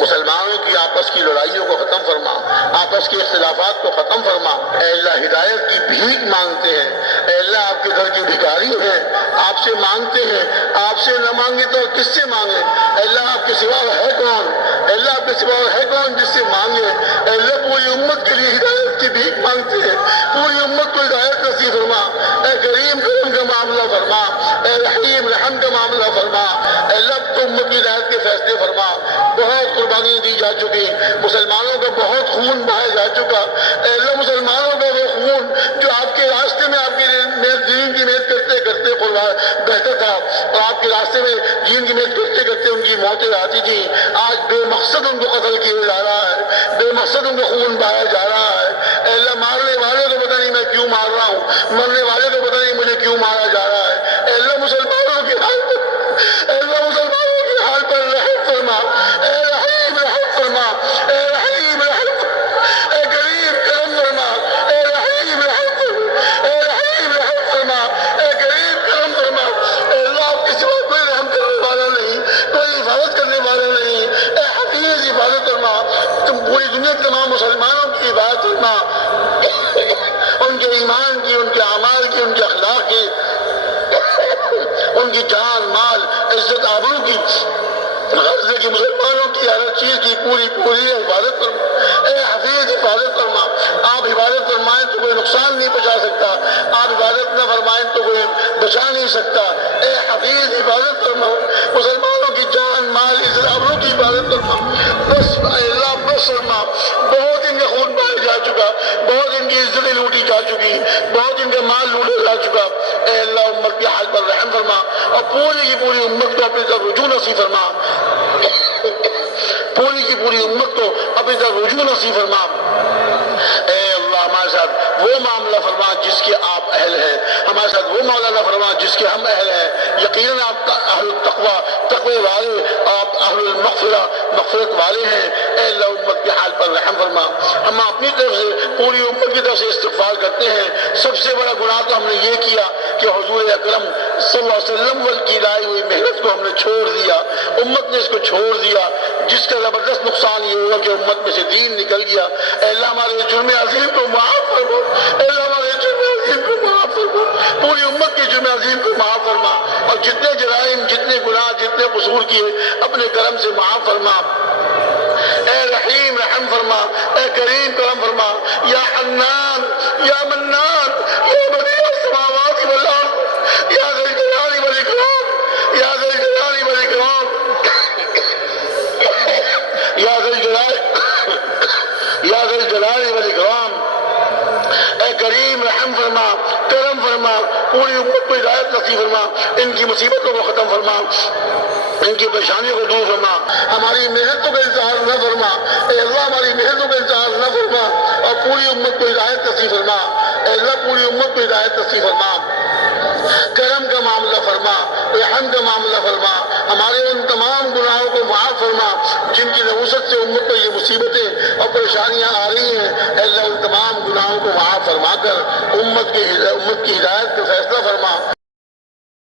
مسلمانوں کی آپس کی لڑائیوں کو ختم فرما، آپس کے اختلافات کو ختم فرما۔ اے اللہ ہدایت کی بھیک مانگتے ہیں، اے اللہ آپ کے در کی بھکاری ہیں، آپ سے مانگتے ہیں، آپ سے نہ مانگے تو کس سے مانگے؟ اے اللہ آپ کے سوا ہے کون؟ اے اللہ آپ کے سوا ہے کون جس سے مانگے؟ اے اللہ پوری امت کے لیے ہدایت کی بھیک مانگتے ہیں، پوری امت کو ہدایت نصیب فرما۔ اے کریم کرم کا معاملہ فرما، اے رحیم رحم کا معاملہ فرما۔ اے اللہ تو امت کی ہدایت کے فیصلے فرما۔ بہت قربانیاں دی جا چکی، مسلمانوں کا بہت خون بہایا جا چکا۔ اے اللہ مسلمانوں کا وہ خون جو آپ کے راستے میں آپ کے دین کی محنت کرتے کرتے قربان بہتا تھا، اور آپ کے راستے میں دین کی محنت کرتے کرتے ان کی موتیں آتی تھی، آج بے مقصد ان کو قتل کیا جا رہا ہے، بے مقصد ان کو خون بہایا جا رہا ہے۔ اے اللہ مارنے والے کو پتہ نہیں میں کیوں مار رہا ہوں، مرنے والے کو پتہ نہیں مجھے کیوں مارا جا رہا ہے۔ اے اللہ مسلمانوں کی حال پر، اے اللہ مسلمانوں کی حال پر رحم فرما، اے رحیم رحم فرما، اے رحیم رحم فرما، اے کریم کرم فرما، اے رحیم رحم فرما، اے رحیم رحم فرما، اے کریم کرم فرما۔ اے اللہ آپ کے سوا کوئی رحم کرنے والا نہیں، کوئی حفاظت کرنے والا نہیں۔ اے حفیظ حفاظت فرما، تم پوری دنیا کے تمام مسلمانوں کی حفاظت فرما، ان کے ایمان کی، ان کے اعمال کی، ان کے اخلاق کی، ان کی جان مال عزت آبرو کی، غرض کی مسلمانوں کی ہر چیز کی پوری حفاظت فرما۔ اے حفیظ حفاظت فرما، آپ حفاظت فرمائیں تو کوئی نقصان نہیں پہنچا سکتا، آپ حفاظت نہ فرمائیں تو کوئی بچا نہیں سکتا۔ اے حفیظ حفاظت فرما، مسلمانوں کی جان مال عزت آبرو کی حفاظت فرما۔ بس اے اللہ بس فرما، بہت ان کا خون بہایا جا چکا، بہت ان کی عزتیں لوٹی جا چکی، بہت ان کا مال لوٹا جا چکا۔ اے اللہ امت کے حال پر رحم فرما، اور پوری کی پوری امت کو اپنی طرف رجوع نصیب فرما، پوری کی پوری امت کو اپنی طرف رجوع نصیب فرما۔ اے اللہ ہمارے ساتھ وہ معاملہ فرما جس کے آپ اہل ہیں، ہمارے ساتھ وہ مولانا فرما جس کے ہم اہل ہیں۔ یقیناً آپ اہل التقوی، تقوی والے، آپ اہل المغفرہ، مغفرت والے ہیں۔ اے اللہ امت کے حال پر رحم فرما۔ ہم اپنی طرف سے پوری امت کی طرف سے استغفار کرتے ہیں۔ سب سے بڑا گناہ تو ہم نے یہ کیا کہ حضور اکرم صلی اللہ علیہ وسلم کی لائی ہوئی محنت کو ہم نے چھوڑ دیا، امت نے اس کو چھوڑ دیا، جس کا زبردست نقصان یہ ہوا کہ امت میں سے دین نکل گیا۔ اے اللہ ہمارے جرم عظیم کو معاف فرما، اے اللہ ہمارے جرم عظیم کو معاف فرما، پوری امت کے جرم عظیم کو معاف فرما، اور جتنے جرائم، جتنے گناہ، جتنے قصور کیے اپنے کرم سے معاف فرما۔ اے رحیم رحم فرما، اے کریم کرم فرما، یا حنان یا منان یا بدیع السماوات والارض یا ذی الجلال والاکرام یا ذی الجلال والاکرام یا ذی الجلال یا ذی الجلال والاکرام۔ اے کریم رحم فرما، کرم فرما، پوری امت کو ہدایت نصیب فرما، ان کی مصیبتوں کو ختم فرما، ان کی پریشانیوں کو دور فرما، ہماری محنتوں کا اظہار نہ فرما۔ اے اللہ ہماری محنتوں کا اظہار نہ فرما، اور پوری امت کو ہدایت نصیب فرما۔ اے اللہ پوری امت کو ہدایت نصیب فرما، کرم کا معاملہ فرما، رحم کا معاملہ فرما، ہمارے ان تمام گناہوں کو معاف فرما جن کی نحوست سے امت پر یہ مصیبتیں اور پریشانیاں آ رہی ہیں۔ اے اللہ ان تمام گناہوں کو معاف فرما کر امت کی ہدایت کا فیصلہ فرما۔